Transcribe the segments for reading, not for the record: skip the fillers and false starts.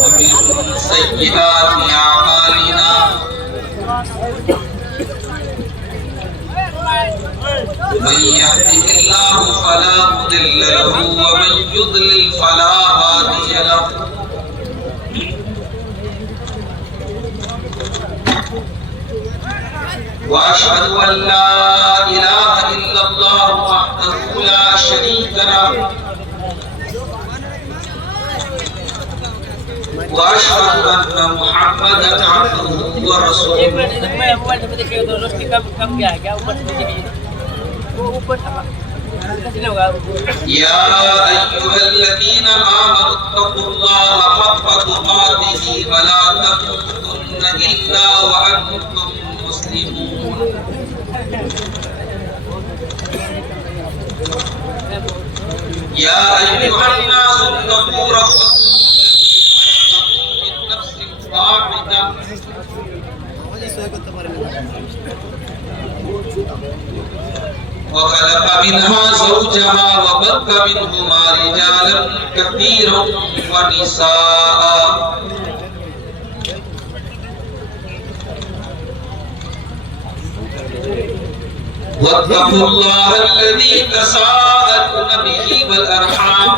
ومن سيئات أعمالنا من يهده الله فلا مضل له ومن يضلل فلا هادي له وأشهد أن لا إله إلا الله وحده لا شريك له وأشهد أن محمدا عبده ورسوله يا أيها الذين آمنوا اتقوا الله حق تقاته ولا تموتن إلا وأنتم مسلمون يا أيها الناس اتقوا ربكم من نفس واحدة وخلق منها زوجها وبث منهما رجالا كثيرا ونساء واتقوا الله الذي تساءلون به والأرحام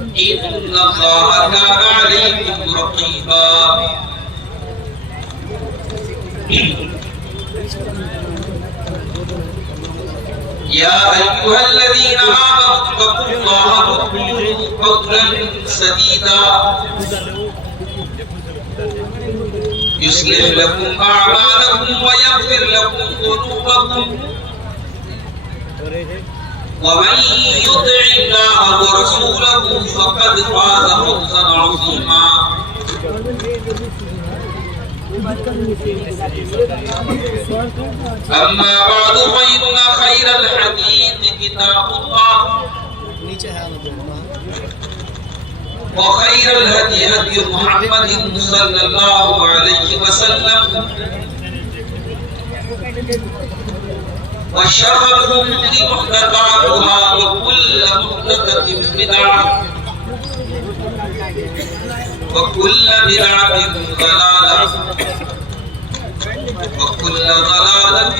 إن الله كان عليكم رقيبا يا أيها الذين آمنوا اتقوا الله وقولوا قولا سديدا يصلح لكم أعمالكم ويغفر لكم ذنوبكم ومن يطع الله ورسوله فقد فاز فوزا عظيما أما بعد فإن خير الحديث كتاب الله وخير الهدي هدي محمد صلى الله عليه وسلم وشر الأمور محدثاتها وكل محدثة بدعة وكل بدعة ضلالة وكل ضلالة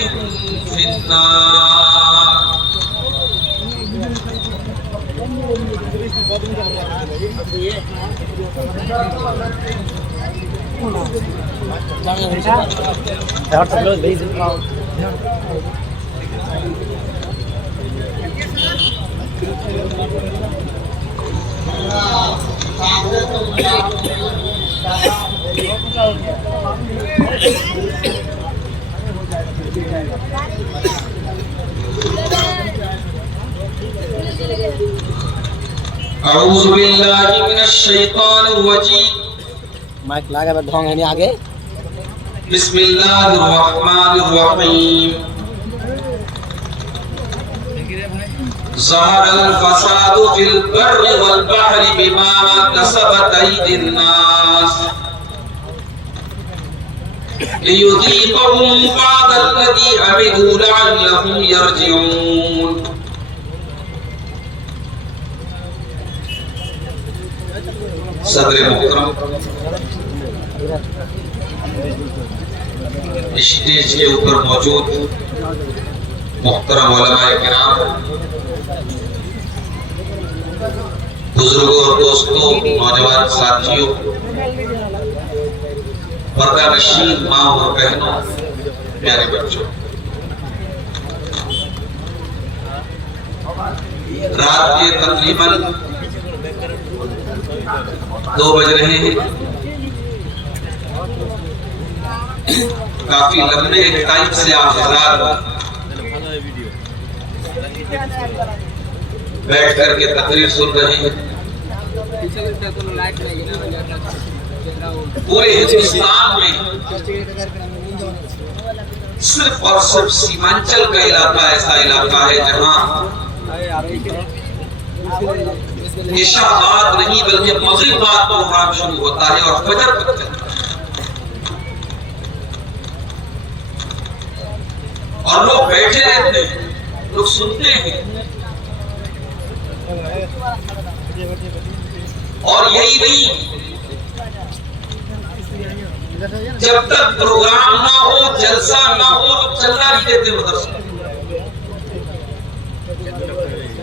في النار أعوذ بالله من الشيطان الرجيم مائک لگا میں ڈھونگ ہے نہیں آگے بسم الله الرحمن الرحيم ظهر الفساد في البر والبحر بما كسبت أيدي الناس ليذيقهم بعض الذي عملوا لعلهم يرجعون صدر محترم اسٹیج کے اوپر موجود محترم علماء کرام بزرگوں اور دوستوں نوجوان ساتھیوں پردہ نشین ماں اور بہنوں پیارے بچوں رات کے تقریباً 2 بج رہے ہیں کافی لمبے ایک ٹائم سے آپ حضرات بیٹھ کر کے تقریر سن رہے ہیں پورے ہندوستان میں صرف اور صرف سیمانچل کا علاقہ ایسا علاقہ ہے جہاں عشاء بعد نہیں بلکہ مغرب بعد پروگرام شروع ہوتا ہے اور فجر تک چلتا ہے اور لوگ بیٹھے رہتے ہیں لوگ سنتے ہیں اور یہی نہیں جب تک پروگرام نہ ہو، جلسہ نہ ہو، چلنا نہیں دیتے مدرسے۔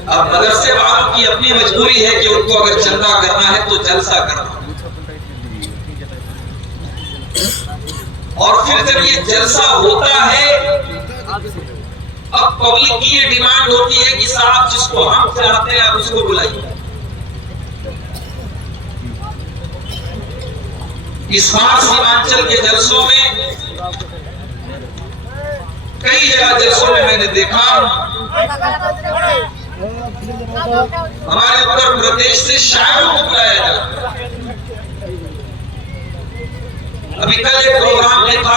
اب مدرسے والوں کی اپنی مجبوری ہے کہ ان کو اگر چندہ کرنا ہے تو جلسہ کرنا، اور پھر جب یہ جلسہ ہوتا ہے اب پبلک کی یہ ڈیمانڈ ہوتی ہے کہ صاحب جس کو ہم چاہتے ہیں آپ اس کو بلائیے۔ اس بار سیمانچل کے جلسوں میں کئی جگہ جلسوں میں نے دیکھا ہمارے اتر پردیش سے شاعروں کو بلایا جاتا ہے۔ ابھی کل ایک پروگرام میں تھا،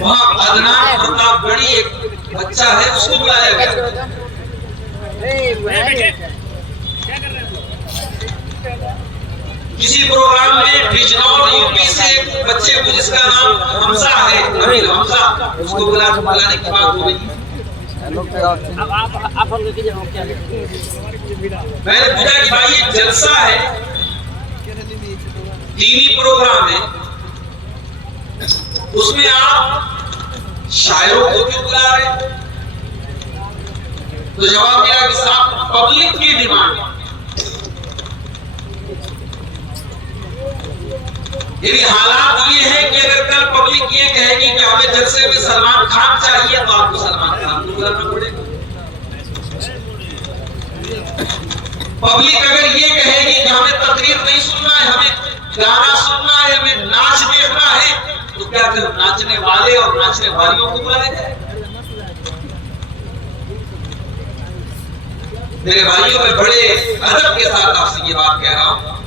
وہاں عدنان پرتاپ گڑھی ایک بچہ ہے، اس کو بلایا گیا۔ کسی پروگرام میں بجنور یو پی سے ایک بچے کو جس کا نام حمزہ ہے، امیر حمزہ، اس کو بلانے کی بات ہو رہی ہے۔ میں نے پوچھا کہ بھائی یہ جلسہ ہے، دینی پروگرام ہے، اس میں آپ شاعروں کو کیوں بلا رہے ہیں؟ تو جواب دیا کہ صاحب پبلک کی ڈیمانڈ، یعنی حالات یہ ہے کہ اگر کل پبلک یہ کہے گی کہ ہمیں جلسے میں سلمان خان چاہیے تو آپ کو سلمان خان کو بلانا پڑے گا۔ پبلک اگر یہ کہے گی کہ ہمیں تقریر نہیں سننا ہے، ہمیں گانا سننا ہے، ہمیں ناچ دیکھنا ہے، تو کیا کہ ناچنے والے اور ناچنے والیوں کو بلائے جائے۔ میرے بھائیوں میں بڑے ادب کے ساتھ آپ سے یہ بات کہہ رہا ہوں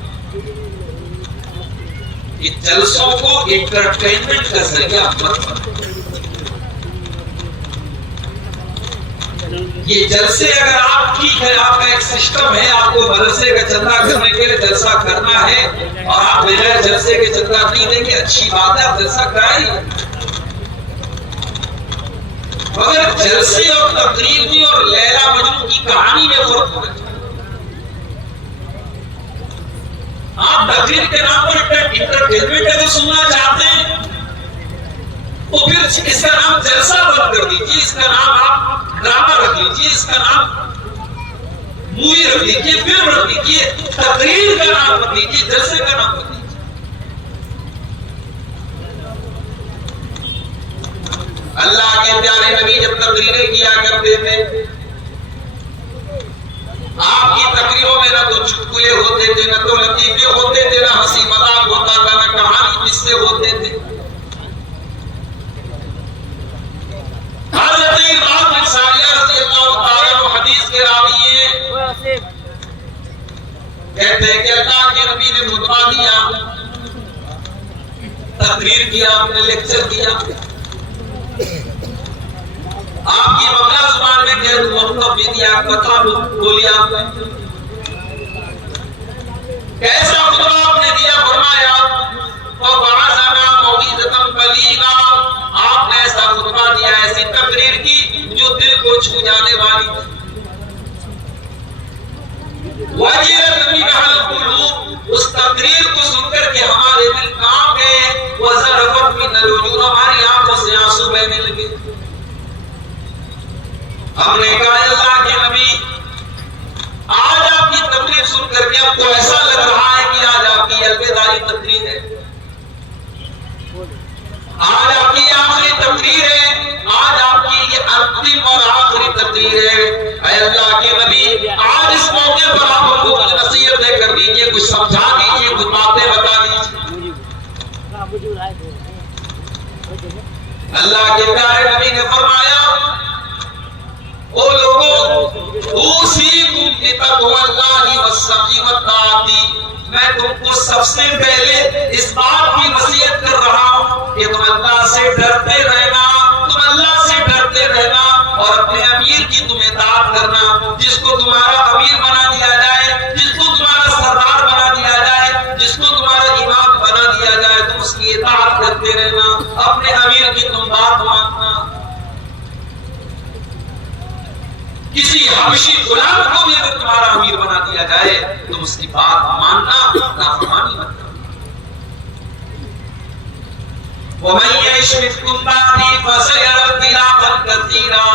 کہ جلسوں کو انٹرٹینمنٹ کا ذریعہ مت بنائیں۔ یہ جلسے اگر آپ ٹھیک ہے، آپ کا ایک سسٹم ہے، آپ کو مدرسے کا چندہ کرنے کے لیے جلسہ کرنا ہے اور آپ بغیر جلسے کے چندہ نہیں دیں گے، اچھی بات ہے، آپ جلسہ کرائیے۔ مگر جلسے اور تقریر میں اور لیلا مجنون کی کہانی میں فرق ہونا چاہیے۔ آپ تقریر کے نام پر انٹرٹینمنٹ اگر سننا چاہتے ہیں تو پھر اس کا نام جلسہ بند کر دیجیے، اس کا نام آپ ڈرامہ رکھ لیجیے، اس کا نام مووی رکھ لیجیے، فلم رکھ لیجیے، تقریر کا نام رکھ لیجیے، جلسے کا نام رکھ لیجیے۔ اللہ کے پیارے نبی جب تقریریں کیا کرتے تھے، آپ کی تقریروں میں نہ تو چٹکلے ہوتے تھے، نہ تو لطیفے ہوتے تھے، نہ ہنسی مذاق ہوتا تھا، نہ کہانی قصے ہوتے تھے۔ حضرت امام بن ساریہ رضی اللہ تعالیٰ عنہ حدیث کے راوی ہیں، کہتے ہیں کہ اللہ کے نبی نے خطبہ دیا، تقریر کیا، اپنے لیکچر دیا، آپ کی بنگلہ زبان میں کہہ دو مطلب بھی دیا، کتھا بولیا، کیسا خطبہ آپ نے دیا؟ فرمایا وَبَعَثَنَا مَوْعِظَةً بَلِيغَةً، آپ نے ایسا خطبہ دیا، ایسی تقریر کی جو دل کو چھو جانے والی تھی۔ وَجِلَتْ مِنْهَا الْقُلُوبُ، اس تقریر کو سن کر کے ہمارے دل کانپ گئے، وَذَرَفَتْ مِنَ الْعُيُونِ، ہماری آنکھوں سے آنسو بہنے لگے۔ ہم نے کہا اللہ کے نبی، آج آپ کی تقریر سن کر کے آپ کو ایسا لگ رہا ہے کہ آج آپ کی الوداعی تقریر ہے، آج آپ کی آخری تقریر ہے، آج آپ کی یہ انتم اور آخری تقریر ہے۔ اے اللہ کے نبی، آج اس موقع پر آپ ہم کو کچھ نصیحتیں کر دیجئے، کچھ سمجھا دیجئے، کچھ باتیں بتا دیجئے۔ اللہ کے پیارے نبی نے فرمایا، او لوگوں، اوصیکم بتقوی اللہ والسمع والطاعۃ، میں تم کو سب سے پہلے اس بات کی نصیحت کر رہا ہوں کہ تم اللہ سے ڈرتے رہنا، تم اللہ سے ڈرتے رہنا اور اپنے امیر کی تم اطاعت کرنا۔ جس کو تمہارا امیر بنا دیا جائے، جس کو تمہارا سردار بنا دیا جائے، جس کو تمہارا امام بنا دیا جائے، تم اس کی اطاعت کرتے رہنا، اپنے امیر کی تم بات ماننا۔ کسی حبشی غلام کو بھی اگر تمہارا امیر بنا دیا جائے تم اس کی بات ماننا، نافرمانی مت کرنا۔ وَمَن يَعِشْ مِنكُم بَعْدِي فَسَيَرَى اخْتِلَافًا كَثِيرًا،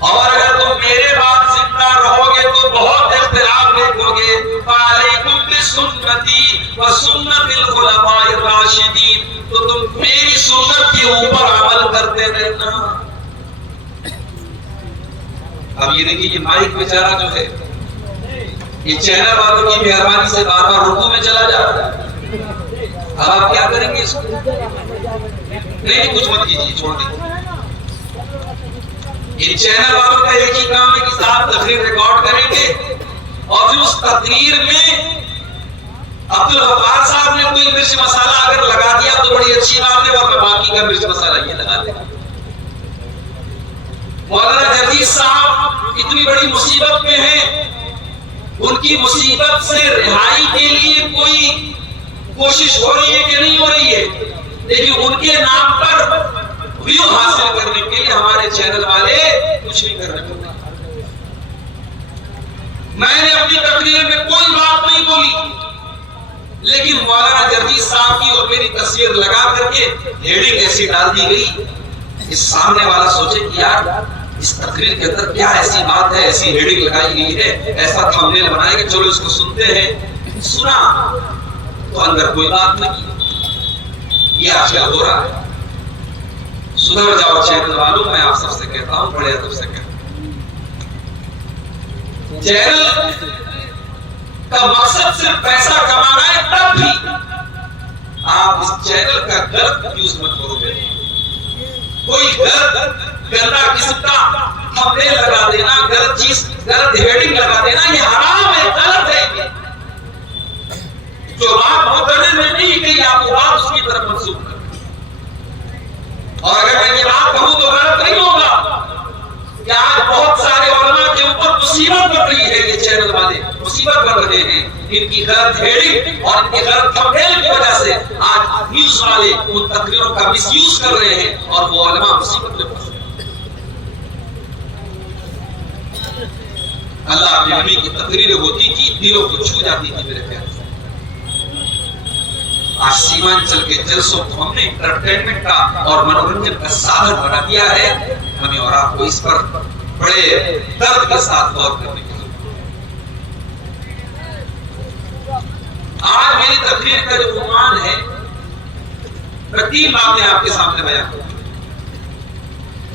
اور اگر تم میرے بعد زندہ رہو گے تو بہت اختلاف دیکھو گے۔ فَعَلَيْكُمْ بِسُنَّتِي وَسُنَّتِ الْخُلَفَاءِ الرَّاشِدِينَ، تو تم میری سنت کے اوپر عمل کرتے رہنا۔ اب یہ دیکھیے یہ مائک بیچارہ جو ہے یہ چینل والوں کی مہربانی سے بار بار رکوع میں چلا جا رہا ہے۔ اب آپ کیا کریں گے اس کو؟ نہیں کچھ مت کیجیے، چھوڑ دیجیے۔ یہ چینل والوں کا ایک ہی کام ہے کہ صاحب تقریر ریکارڈ کریں گے اور پھر اس تقریر میں عبدالغفار صاحب نے کوئی مرچ مسالہ اگر لگا دیا تو بڑی اچھی بات ہے، اور باقی کا مرچ مسالہ یہ لگا دیں۔ مولانا جدید صاحب اتنی بڑی مصیبت میں ہیں، ان کی مصیبت سے رہائی کے لیے کوئی کوشش ہو رہی ہے کہ نہیں ہو رہی ہے، لیکن ان کے نام پر ویو حاصل کرنے کے لیے ہمارے چینل والے کچھ نہیں کر رہے۔ میں نے اپنی تقریر میں کوئی بات نہیں بولی، لیکن مولانا جدید صاحب کی اور میری تصویر لگا کر کے ہیڈنگ ایسی ڈال دی گئی، اس سامنے والا سوچے کہ یار اس تقریر کے اندر کیا ایسی بات ہے، ایسی ہیڈنگ لگائی گئی ہے، ایسا تھمبنیل بنائے کہ چلو اس کو سنتے ہیں۔ سنا تو اندر کوئی بات نہیں۔ یہ آج کل ہو رہا ہے۔ سدھر جاؤ چینل والوں، میں آپ سب سے کہتا ہوں، بڑے ادب سے کہتا ہوں، چینل کا مقصد صرف پیسہ کمانا ہے، تب بھی آپ اس چینل کا غلط یوز مت کرو گے۔ کوئی غلط گندا قسم کا تھمبنیل لگا دینا، غلط چیز، غلط ہیڈنگ لگا دینا، یہ حرام ہے، غلط ہے۔ جو بات محترم نے نہیں کہی آپ وہ بات اس کی طرف منسوخ کر، اور اگر میں یہ بات کہوں تو غلط نہیں ہوگا کہ آج بہت سارے علماء کے اوپر مصیبت بن رہی ہے، یہ چینل والے مصیبت بن رہے ہیں ان کی غلط ہیڈنگ اور ان کی غلط تھمبنیل کی وجہ سے۔ آج نیوز والے ان تقریروں کا مس یوز کر رہے ہیں اور وہ علماء مصیبت میں پھنس رہے ہیں۔ اللہ کے نبی کی تقریریں ہوتی تھی، دلوں کو چھو جاتی تھی میرے خیال سے۔ آج سیمانچل کے جلسوں کو ہم نے انٹرٹینمنٹ کا اور منورنجن کا سادھن بنا دیا ہے، ہمیں اور آپ کو اس پر بڑے درد کے ساتھ غور کرنے کی ضرورت ہے۔ آج میری تقریر کا جو عنوان ہے، میں 3 باتیں آپ کے سامنے بیان کروں۔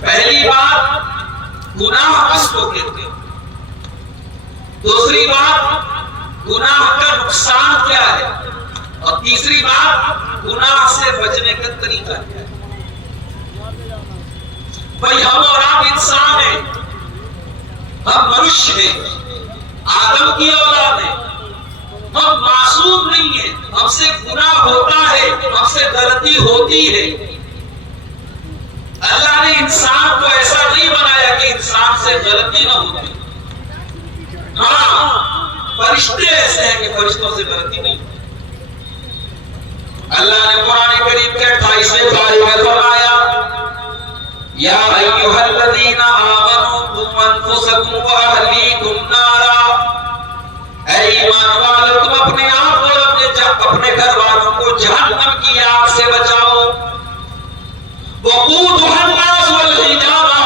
پہلی بات، گناہ کس کو کہتے ہیں؟ دوسری بات، گناہ کا نقصان کیا ہے؟ اور تیسری بات، گناہ سے بچنے کا طریقہ کیا ہے؟ بھائی ہم اور آپ انسان ہیں، ہم منشیہ ہیں، آدم کی اولاد ہیں، ہم معصوم نہیں ہیں، ہم سے گناہ ہوتا ہے، ہم سے غلطی ہوتی ہے۔ اللہ نے انسان کو ایسا نہیں بنایا کہ انسان سے غلطی نہ ہوتی۔ ہاں فرشتے ایسے ہیں کہ فرشتوں سے غلطی نہیں ہوتی۔ اللہ نے قرآن کریم کے 28ویں پارے میں فرمایا، یا ایھا الذین آمنوا قوا انفسکم واہلیکم نارا، اے ایمان والو تم اپنے آپ کو اور اپنے گھر والوں کو جہنم کی آگ سے بچاؤ۔ وقودھا الناس والحجارہ،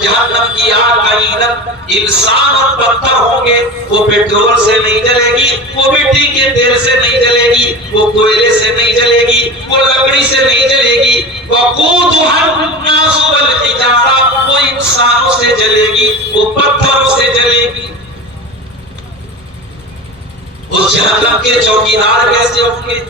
جہنم کی آگ کا ایندھن انسان اور پتھر ہوں گے، وہ پیٹرول سے نہیں جلے گی، وہ مٹی کے تیل سے نہیں جلے گی، وہ کوئلے سے نہیں جلے گی، وہ لکڑی سے نہیں جلے گی۔ وقودھا الناس والحجارہ، وہ انسانوں سے جلے گی، وہ پتھروں سے جلے گی۔ اس جہنم کے چوکیدار کیسے ہوں گے؟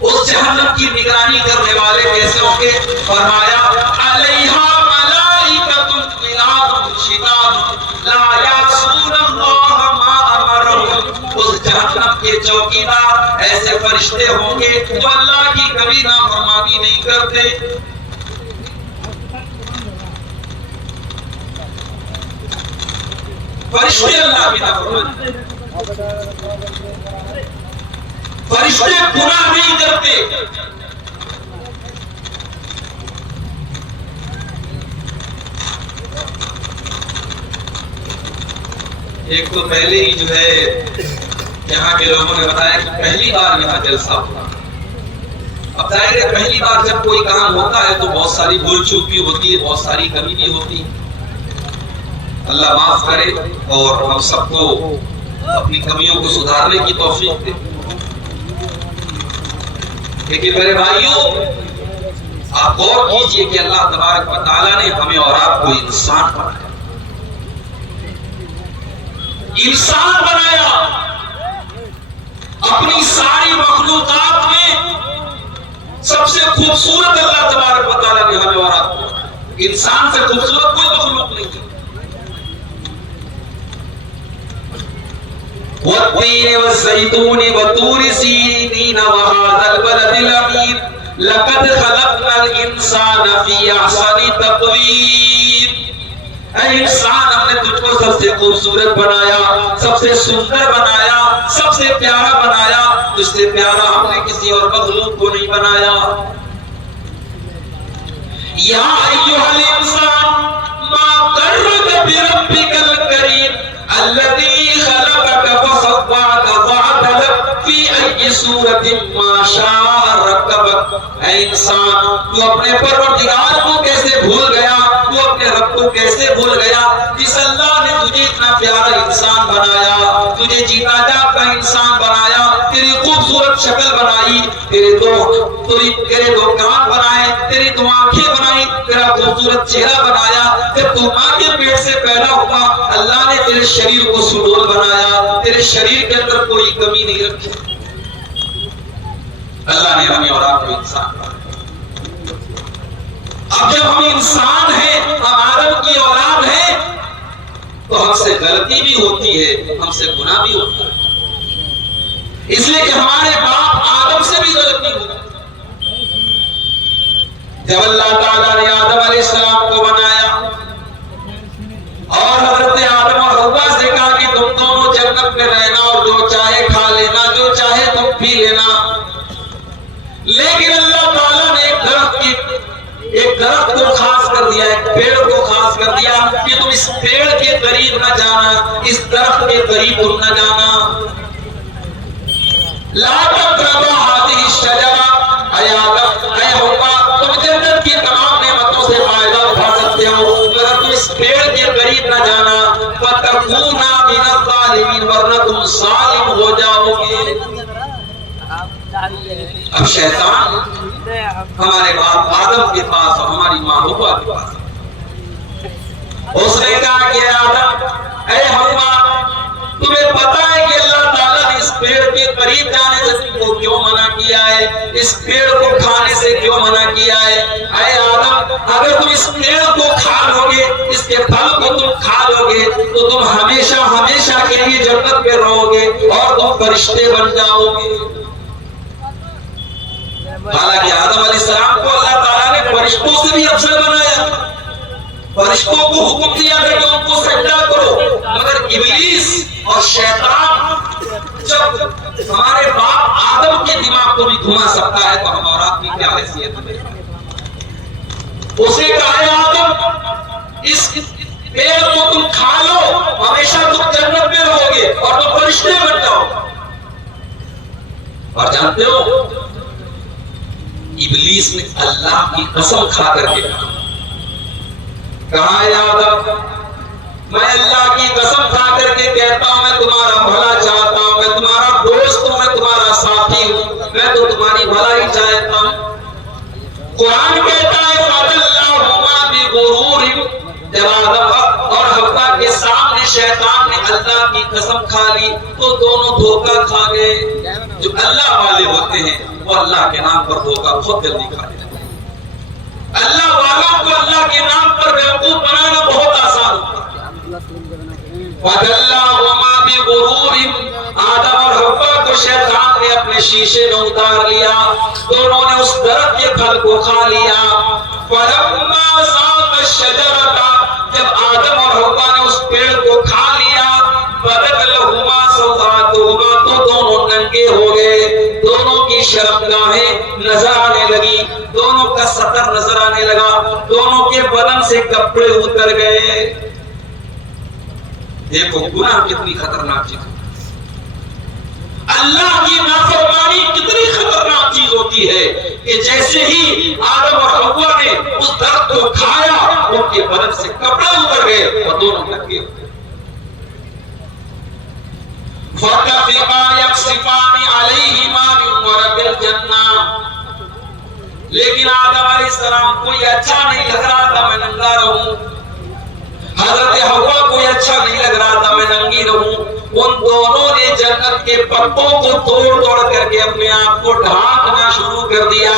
اس جہنم کی نگرانی کرنے والے کیسے ہوں گے؟ فرمایا، علیہا ملائکۃ غلاظ شداد لا یعصون اللہ ما امرهم۔ اس جہنم کے چوکیدار ایسے فرشتے ہوں گے جو اللہ کی کبھی نافرمانی نہیں کرتے۔ فرشتے اللہ کی نافرمانی، فرشتے گناہ نہیں کرتے۔ ایک تو پہلے ہی جو ہے یہاں کے لوگوں نے بتایا کہ پہلی بار یہاں جلسہ ہوا، اب ظاہر ہے پہلی بار جب کوئی کام ہوتا ہے تو بہت ساری بھول چوک بھی ہوتی ہے، بہت ساری کمی بھی ہوتی ہے۔ اللہ معاف کرے اور ہم سب کو اپنی کمیوں کو سدھارنے کی توفیق دے۔ لیکن میرے بھائیوں، آپ غور کیجئے کہ اللہ تبارک و تعالیٰ نے ہمیں اور آپ کو انسان بنایا، انسان بنایا، اپنی ساری مخلوقات میں سب سے خوبصورت اللہ تبارک و تعالیٰ نے ہمیں اور آپ کو، انسان سے خوبصورت کوئی مخلوق نہیں ہے۔ والتين والزيتون وطور سينين وهذا البلد الأمين لقد خلقنا الإنسان في أحسن تقويم۔ اے انسان، ہم نے تجھ کو سب سے خوبصورت بنایا، سب سے سندر بنایا، سب سے پیارا بنایا، تجھ سے پیارا ہم نے کسی اور مخلوق کو نہیں بنایا۔ یا ایھا الانسان ما غرک بربک الکریم الذی خلقک فسواک فعدلک فی ای صورت ما شاء رکبک۔ اے انسان، تو اپنے پروردگار کو کیسے بھول گیا، تو اپنے رب کو کیسے بھول گیا، جس اللہ نے تجھے اتنا پیارا انسان بنایا، تجھے جیتا جاگتا انسان بنایا، تیری خوبصورت شکل بنائی، تیرے دو کان بنائے، تیری دو آنکھیں بنائی، تیرا خوبصورت چہرہ بنایا۔ جب تو ماں کے پیٹ سے پیدا ہوا، اللہ نے تیرے شریر کو سڈول بنایا، تیرے شریر کے اندر کوئی کمی نہیں رکھی۔ اللہ نے ہمیں اور آپ کو انسان بنایا۔ اب جب ہم انسان ہیں، ہم آدم کی اولاد ہیں، تو ہم سے غلطی بھی ہوتی ہے، ہم سے گناہ بھی ہوتا ہے، اس لیے کہ ہمارے باپ آدم سے بھی غلطی ہوئی۔ جب اللہ تعالیٰ نے آدم علیہ السلام کو بنایا اور حضرت آدم اور حوا سے کہا کہ تم دونوں جنت میں رہنا اور جو چاہے کھا لینا، جو چاہے تم پی لینا، لیکن اللہ تعالیٰ نے ایک درخت کو خاص کر دیا، ایک پیڑ کو خاص کر دیا کہ تم اس پیڑ کے قریب نہ جانا، اس درخت کے قریب تم نہ جانا۔ لا تقربوا هذه الشجرة، اے آدم، اے حوا، تم جنت کی تمام نعمتوں سے فائدہ اٹھا سکتے ہو، مگر تم اس پیڑ کے قریب نہ جانا، فتکونا من الظالمین، ورنہ تم ظالم ہو جاؤ گے۔ اب شیطان ہمارے باپ آدم کے پاس اور ہماری ماں حوا کے پاس، اس نے کہا کہ آدم، اے حوا، تمہیں پتا ہے کہ اللہ تعالیٰ نے اس پیڑ کے قریب جانے سے تم کو کیوں منع کیا ہے، اس پیڑ کو کھانے سے کیوں منع کیا ہے؟ اے آدم، اگر تم اس پیڑ کو کھا لو گے، اس کے پھل کو تم کھا لو گے، تو تم ہمیشہ ہمیشہ کے لیے جنت میں رہو گے اور تم فرشتے بن جاؤ گے۔ حالانکہ آدم علیہ السلام کو اللہ تعالیٰ نے فرشتوں سے بھی افضل بنایا، فرشتوں کو حکم دیا تھا کہ ان کو سجدہ کرو، مگر ابلیس اور شیطان جب ہمارے باپ آدم کے دماغ کو بھی گھما سکتا ہے تو ہم اور آپ کی کیا حیثیت ہے؟ اسے کہا آدم، اس پیڑ کو تم کھا لو، ہمیشہ تم جنت میں رہو گے اور تم فرشتے بن جاؤ۔ اور جانتے ہو، ابلیس نے اللہ کی قسم کھا کر کے کہا اے آدم، میں اللہ کی قسم کھا کر کے کہتا ہوں، میں تمہارا بھلا چاہتا ہوں، میں تمہارا دوست ہوں، میں تمہارا ساتھی ہوں، میں تو تمہاری بھلائی چاہتا ہوں۔ قرآن کہتا ہے فَأَضَلَّهُمَا بِغُرُورٍ، جب آدم اور حوا کے سامنے شیطان نے اللہ کی قسم کھا لی تو دونوں دھوکہ کھا گئے۔ جو اللہ والے ہوتے ہیں وہ اللہ کے نام پر دھوکہ بہت جلدی کھا لیتے ہیں۔ اللہ والوں کو اللہ کے نام پر بیوقوف بنانا بہت آسان ہوتا ہے۔ وَأَضَلَّهُمَا بِغُرُورٍ، آدم اور حوا کو شیطان نے اپنے شیشے میں اتار لیا، دونوں نے اس درخت کے پھل کو کھا لیا۔ فَلَمَّا ذَاقَا الشَّجَرَةَ، جب آدم اور حوا نے اس پیڑ کو کھا لیا، بَدَتْ لَهُمَا سَوْآتُهُمَا، تو دونوں ننگے ہو گئے، دونوں کی شرمگاہیں نظر آنے لگی، دونوں کا سطر نظر آنے لگا، دونوں کے بدن سے کپڑے اتر گئے۔ دیکھو گناہ کتنی خطرناک چیز ہے۔ اللہ کی نافرمانی کتنی خطرناک چیز ہوتی ہے کہ جیسے ہی آدم اور حوا نے اس درخت کو کھایا ان کے بدن سے کپڑے اتر گئے اور دونوں ننگے ہو گئے. فَتَفِقَا يَقْصِفَانِ عَلَيْهِمَا مِنْ وَرَقِ الْجَنَّةِ. لیکن آدم علیہ السلام کو یہ اچھا نہیں لگ رہا تھا میں ننگا رہوں. حضرت حوا کو یہ اچھا نہیں لگ رہا تھا میں ننگی رہوں. ان دونوں نے جنت کے پتوں کو توڑ کر کے اپنے آپ کو ڈھانکنا شروع کر دیا.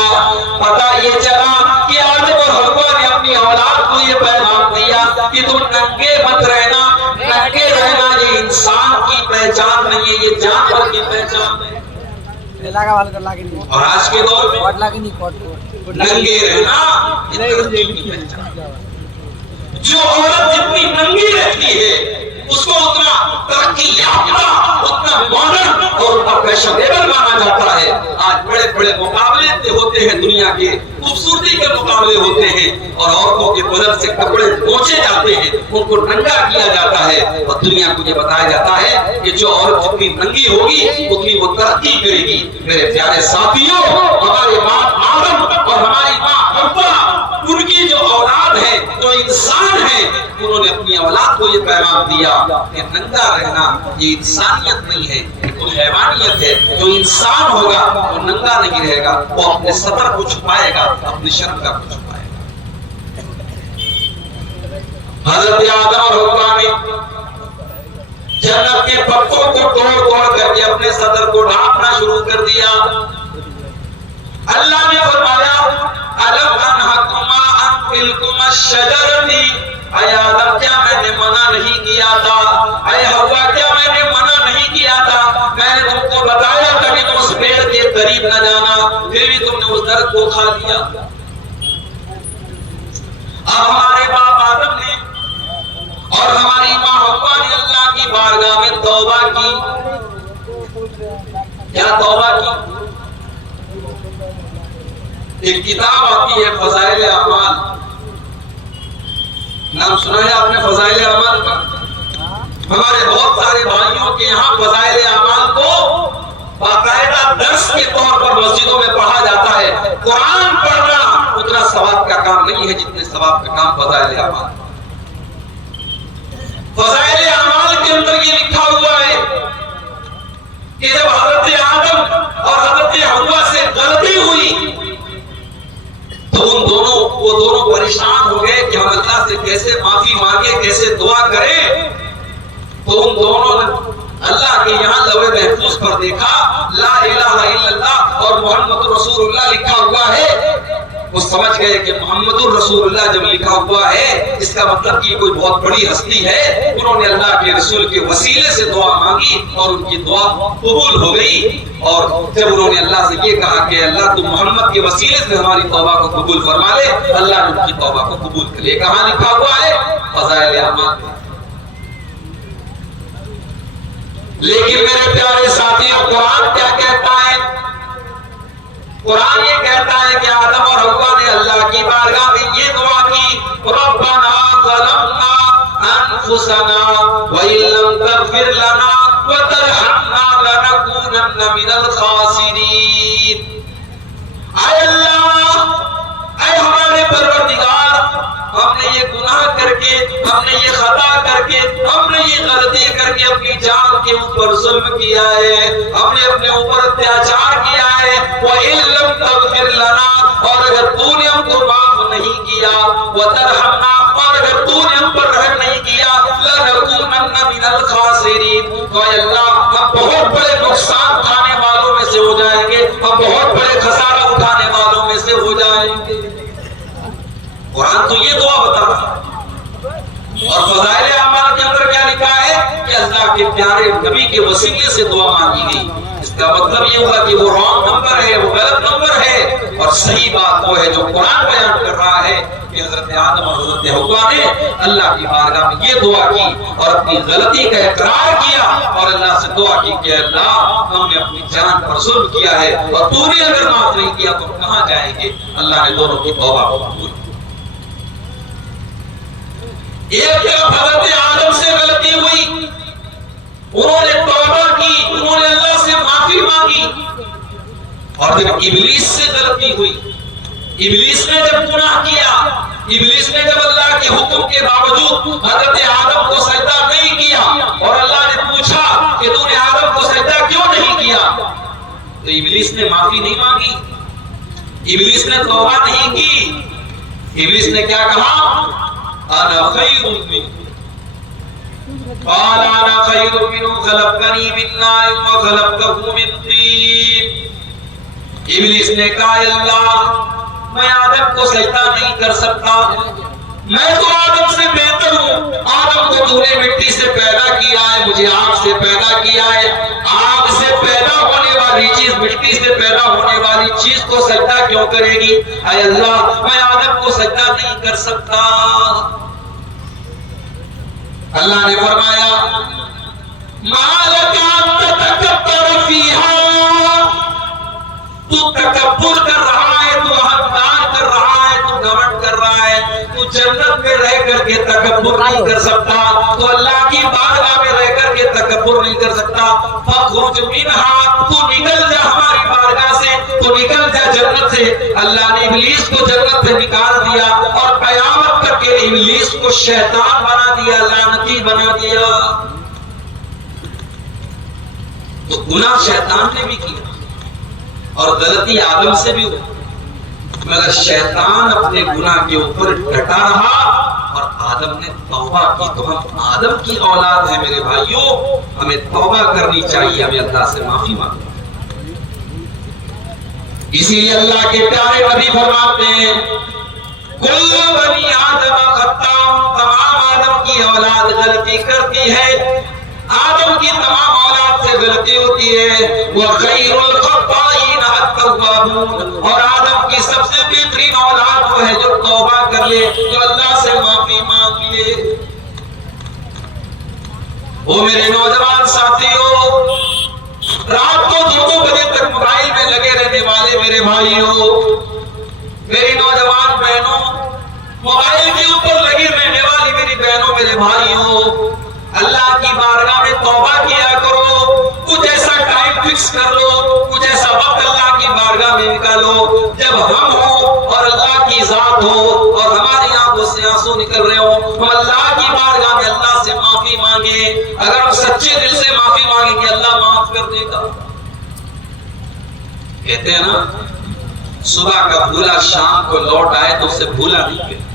پتہ یہ چلا کہ آدم اور حوا نے اپنی اولاد کو یہ پیغام دیا کہ تم ننگے مت رہنا. ننگے رہنا یہ انسان کی پہچان نہیں ہے, یہ جانور کی پہچان ہے. اور آج کے دور میں ننگے رہنا یہ ترقی کی پہچان ہے. جو عورت جتنی ننگی رہتی ہے اس کو اتنا ترقی یافتہ, اتنا ماڈرن اور اتنا فیشنیبل مانا جاتا ہے. آج بڑے بڑے مقابلے ہوتے ہیں, دنیا کے خوبصورتی کے مقابلے ہوتے ہیں اور عورتوں کے بدن سے کپڑے پوچھے جاتے ہیں, ان کو ننگا کیا جاتا ہے اور دنیا کو یہ بتایا جاتا ہے کہ جو عورت جتنی ننگی ہوگی اتنی وہ ترقی کرے گی. میرے پیارے ساتھیوں, ہمارے باپ آدم اور ہماری ماں حوا, ان کی جو اولاد ہے, جو انسان ہے, انہوں نے اپنی اولاد کو یہ پیغام دیا کہ ننگا رہنا یہ انسانیت نہیں ہے, تو حیوانیت ہے. جو انسان ہوگا وہ ننگا نہیں رہے گا, وہ اپنے سطر کو چھپائے گا, اپنی شرم کو چھپائے گا. حضرت آدم اور حوا نے جنت کے پتوں کو توڑ کر کے اپنے سطر کو ڈھانپنا شروع کر دیا. اللہ نے فرمایا الم انہکما ان تلکما الشجرۃ, اے آدم کیا میں نے منع نہیں کیا تھا, اے حوا کیا میں نے منع نہیں کیا تھا, میں نے تم کو بتایا تھا کہ تم اس پیڑ کے قریب نہ جانا, پھر بھی تم نے اس درخت کو کھا لیا. اب ہمارے باپ آدم نے اور ہماری ماں حوا نے اللہ کی بارگاہ میں توبہ کی. کیا توبہ کی؟ ایک کتاب آتی ہے فضائل اعمال, نام سنا ہے آپ نے فضائل اعمال کا؟ ہمارے بہت سارے بھائیوں کے یہاں فضائل اعمال کو باقاعدہ درس کے طور پر مسجدوں میں پڑھا جاتا ہے. قرآن پڑھنا اتنا ثواب کا کام نہیں ہے جتنے ثواب کا کام فضائل اعمال. فضائل اعمال کے اندر یہ لکھا ہوا ہے کہ جب حضرت آدم اور حضرت حوا سے غلطی ہوئی تو وہ دونوں پریشان ہو گئے کہ ہم اللہ سے کیسے معافی مانگے, کیسے دعا کریں. تو ان دونوں نے اللہ کے یہاں لوح محفوظ پر دیکھا لا الہ الا اللہ اور محمد رسول اللہ لکھا ہوا ہے. وہ سمجھ گئے کہ محمد رسول اللہ جب لکھا ہوا ہے اس کا مطلب کہ کوئی بہت بڑی ہستی ہے. انہوں نے اللہ کے رسول کے وسیلے سے دعا مانگی اور ان کی دعا قبول ہو گئی. اور جب انہوں نے اللہ سے یہ کہا کہ اللہ تو محمد کے وسیلے سے ہماری توبہ کو قبول فرما لے, اللہ نے ان کی توبہ کو قبول کر لیا. کہاں لکھا ہوا ہے؟ فضائل اعمال. لیکن میرے پیارے ساتھیوں, قرآن کیا کہتا ہے؟ قرآن یہ کہتا ہے کہ آدم اور حوا نے اللہ کی بارگاہ میں یہ دعا کی ربنا ظلمنا انفسنا وان لم تغفر لنا وترحمنا لنكونن من الخاسرین. اے اللہ, اے ہمارے پروردگار, ہم نے یہ گناہ کر کے, ہم نے یہ خطا کر کے, ہم نے یہ غلطی کر کے اپنی جان کے اوپر ظلم کیا ہے, ہم نے اپنے اوپر اتیاچار کیا ہے. وَإِن لَّمْ تَغْفِرْ لَنَا, اور اگر تو نے ہم کو معاف نہیں کیا, وَتَرْحَمْنَا, اور اگر تو نے ہم پر رحم نہیں کیا, لَنَكُونَنَّ مِنَ الْخَاسِرِينَ, تو اے اللہ ہم بہت بڑے نقصان اٹھانے والوں میں سے ہو جائیں گے, ہم بہت بڑے خسارہ اٹھانے والوں میں سے ہو جائیں گے. قرآن تو یہ دعا بتا رہا ہے. اور فضائل اعمال کے اندر کیا لکھا ہے کہ اللہ کے پیارے نبی کے وسیلے سے دعا مانگی گئی. اس کا مطلب یہ ہوگا کہ وہ رانگ نمبر ہے, وہ غلط نمبر ہے, اور صحیح بات وہ ہے جو قرآن بیان کر رہا ہے کہ حضرت آدم اور حضرت حوا نے اللہ کی بارگاہ میں یہ دعا کی اور اپنی غلطی کا اقرار کیا اور اللہ سے دعا کی کہ اللہ ہم نے اپنی جان پر ظلم کیا ہے اور تو نے اگر معاف نہیں کیا تو کہاں جائیں گے. اللہ نے دونوں کی توبہ قبول کی. ایک طرف حضرت آدم سے غلطی ہوئی, انہوں نے توبہ کی, انہوں نے اللہ سے معافی اور جب ابلیس سے غلطی ہوئی، ابلیس نے جب گناہ کیا، ابلیس نے جب اللہ کے حکم کے باوجود حضرت آدم کو سجدہ نہیں کیا اور اللہ نے پوچھا کہ تو نے آدم کو سجدہ کیوں نہیں کیا، تو ابلیس نے معافی نہیں مانگی، ابلیس نے توبہ نہیں کی، ابلیس نے کیا کہا؟ انا خیر منہ، قال انا خیر منہ خلقتنی من نار وخلقته من طین۔ ابلیس نے کہا اللہ میں آدم کو سجدہ نہیں کر سکتا، میں تو آدم سے بہتر ہوں، آدم کو تو نے مٹی سے پیدا کیا ہے، مجھے آگ سے پیدا کیا ہے، آگ سے پیدا ہونے والی چیز مٹی سے پیدا ہونے والی چیز کو سجدہ کیوں کرے گی؟ اے اللہ میں آدم کو سجدہ نہیں کر سکتا۔ اللہ نے فرمایا ما لک ان تتکبر فیہا، تو تکبر کر رہا ہے، تو احتکار کر رہا ہے، تو گھمنڈ کر رہا ہے، تو جنت میں رہ کر کے تکبر نہیں کر سکتا، تو اللہ کی بارگاہ میں رہ کر کے تکبر نہیں کر سکتا، فاخرج منہا، تو نکل جا ہماری بارگاہ سے، تو نکل جا جنت سے۔ اللہ نے ابلیس کو جنت سے نکال دیا اور قیامت تک کے ابلیس کو شیطان بنا دیا، لعنتی بنا دیا۔ تو گناہ شیطان نے بھی کیا اور غلطی آدم سے بھی ہوئی، مگر شیطان اپنے گناہ کے اوپر ڈٹا رہا اور آدم نے توبہ کی۔ تو ہم آدم کی اولاد ہیں میرے بھائیوں، ہمیں توبہ کرنی چاہیے، ہمیں اللہ سے معافی مانگنی۔ اسی لیے اللہ کے پیارے نبی فرماتے ہیں کل بنی آدم خطاء، تمام آدم کی اولاد غلطی کرتی ہے، آدم کی تمام اولاد سے غلطی ہوتی ہے، وَخَيْرُ الْخَطَّائِينَ التَّوَّابُونَ، اور آدم کی سب سے بہترین اولاد وہ ہے جو توبہ کر لے، جو اللہ سے معافی مانگ لے۔ وہ میرے نوجوان ساتھیوں، رات کو 2 بجے تک موبائل میں لگے رہنے والے میرے بھائیوں، میری نوجوان بہنوں، موبائل کے اوپر لگی رہنے والی میری بہنوں میرے بھائیوں، اللہ کی بارگاہ میں توبہ کیا کرو، کچھ ایسا ٹائم فکس کر لو، کچھ ایسا وقت اللہ کی بارگاہ میں نکالو جب ہم ہوں اور اللہ کی ذات ہو اور ہماری آنکھوں سے آنسو نکل رہے ہو، ہم اللہ کی بارگاہ میں اللہ سے معافی مانگیں۔ اگر ہم سچے دل سے معافی مانگیں گے اللہ معاف کر دے گا۔ کہتے ہیں نا صبح کا بھولا شام کو لوٹ آئے تو اسے بھولا نہیں کہتے۔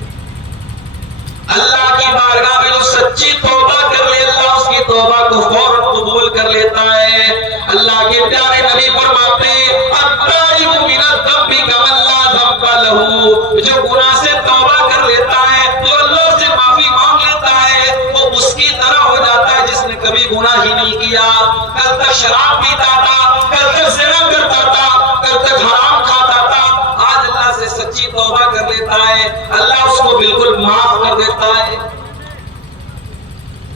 اللہ کی بارگاہ میں جو سچی توبہ کر لے اللہ اس کی توبہ کو فوراً قبول کر لیتا ہے۔ اللہ کے پیارے نبی فرماتے ہیں التائب من الذنب کمن لا ذنب لہ، جو گناہ سے توبہ کر لیتا ہے، جو اللہ سے معافی مانگ لیتا ہے، وہ اس کی طرح ہو جاتا ہے جس نے کبھی گناہ ہی نہیں کیا۔ کل تک شراب پیتا تھا، کل تک زنا کرتا تھا، کل تک حرام کھاتا تھا، آج اللہ سے سچی توبہ کر لیتا ہے، اللہ اس کو بالکل معاف کر دیتا ہے۔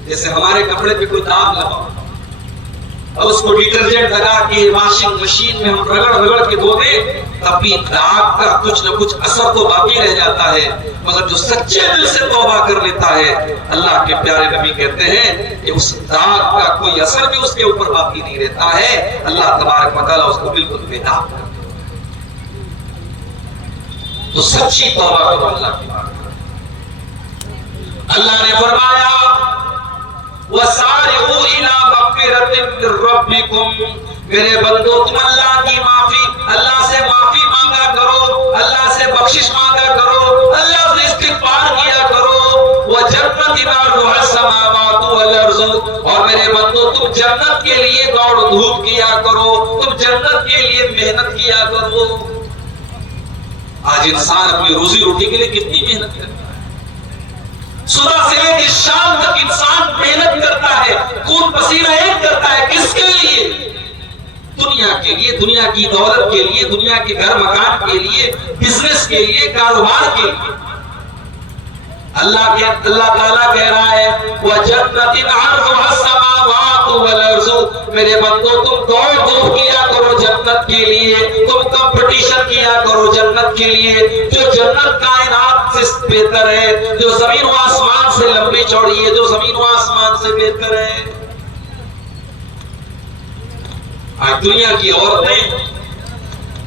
جیسے ہمارے کپڑے پہ کوئی داغ لگا اور اس کو ڈیٹرجنٹ لگا کے واشنگ مشین میں ہم رگڑ رگڑ کے دھو دیں، تب بھی داغ کا کچھ نہ کچھ اثر تو باقی رہ جاتا ہے، مگر جو سچے دل سے توبہ کر لیتا ہے، اللہ کے پیارے نبی کہتے ہیں کہ اس داغ کا کوئی اثر بھی اس کے اوپر باقی نہیں رہتا ہے، اللہ تبارک و تعالیٰ اس کو بالکل بے داغ کر دیتا ہے۔ تو سچی توبہ کرو اللہ کی بات۔ اللہ نے فرمایا وَسَارِعُوا إِلَىٰ مَغْفِرَةٍ مِّن رَّبِّكُمْ، میرے بندو تم اللہ کی معافی، اللہ سے معافی مانگا کرو، اللہ سے بخشش مانگا کرو، اللہ سے استغفار کیا کرو۔ وَجَنَّةٍ عَرْضُهَا السَّمَاوَاتُ وَالْأَرْضُ، اور میرے بندو تم جنت کے لیے دوڑ دھوپ کیا کرو، تم جنت کے لیے محنت کیا کرو۔ آج انسان اپنی روزی روٹی کے لیے کتنی محنت کرتا ہے، صبح سے لے کے شام تک انسان محنت کرتا ہے، خون پسینہ ایک کرتا ہے، کس کے لیے؟ دنیا کے لیے، دنیا کی دولت کے لیے، دنیا کے گھر مکان کے لیے، بزنس کے لیے، کاروبار کے لیے۔ اللہ تعالیٰ کہہ رہا ہے وَجَنَّةٍ عَرْضُهَا السَّمَاوَاتُ وَالْأَرْضُ، میرے بندو تم دوڑ دھوپ کیا کرو جنت کے لیے، تم کمپٹیشن کیا کرو جنت کے لیے، جو جنت کائنات سے بہتر ہے، جو زمین و آسمان سے لمبی چوڑی ہے، جو زمین و آسمان سے بہتر ہے۔ آج دنیا کی عورتیں